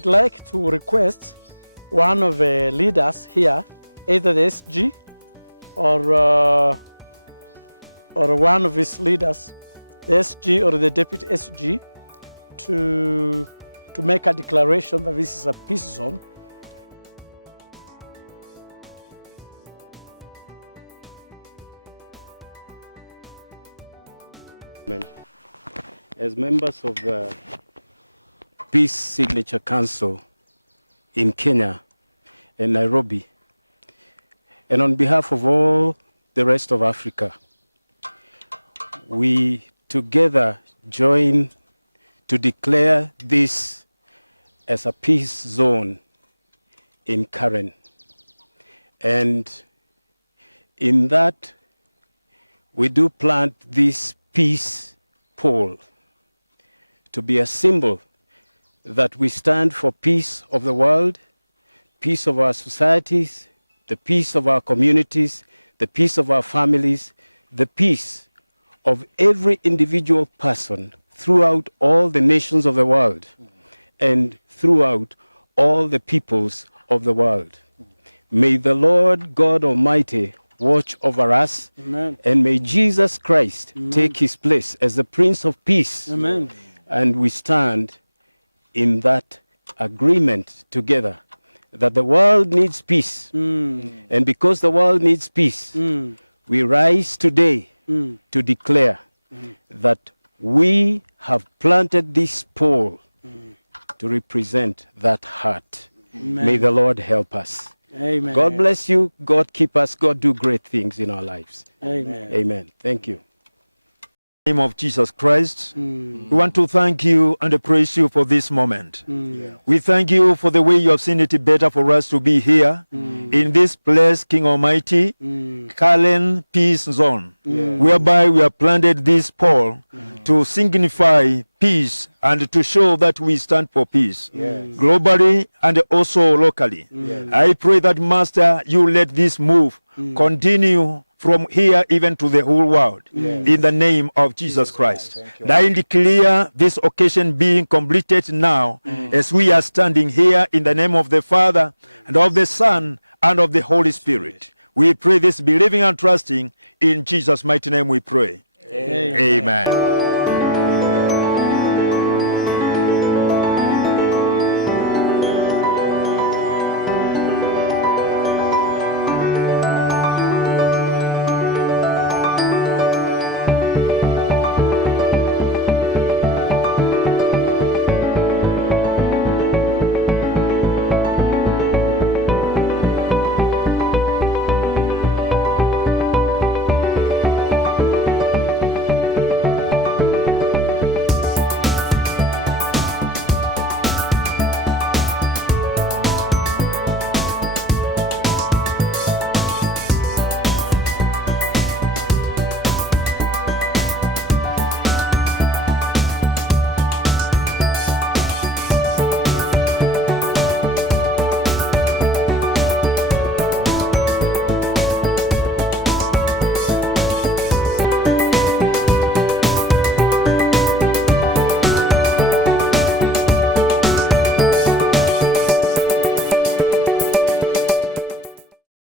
would like to request one of the leaders here, either the SG or one of his leaders, the SG or the deputy SG, to make a declaration that this is a peace zone. As members of the Peace Signature Council in Kenya and Nairobi, and on behalf of all the rest of Africa, we together join to declare this as a peace zone in Karen. And in that, we do plant this peace pole to be a symbol that we stand for peace of the world, peace of our societies, the peace of our communities, the peace of our families, the peace of every individual person throughout all the nations of the world and throughout all the peoples of the world. May the Lord God Almighty watch over us. Amen. And may Jesus Christ take his place as the Prince of Peace. Amen. And we stand in that agreement together that the world needs peace. And because the world needs peace, we rise today to declare that we have planted this pole to represent that heart. Amen. May the Lord help us. Amen. God bless you. God keep us. God do great things in our lives. Amen. Amen. Thank you. In the name of Jesus Christ, we want to thank you and praise you for this moment. We thank you for the way you have seen it better for us to be here in this place, King Almighty, Karen Peace Zone, whereby we have planted this pole to signify peace and to show that we stand for peace globally and also locally. I pray that, Master, you let this move continue from here even to the whole world, in the name of Jesus Christ. I declare this occasion being completed now as we are standing here in the name of the Father and of the Son and of the Holy Spirit. We pray this believing and trusting in Jesus' mighty name we pray. Amen.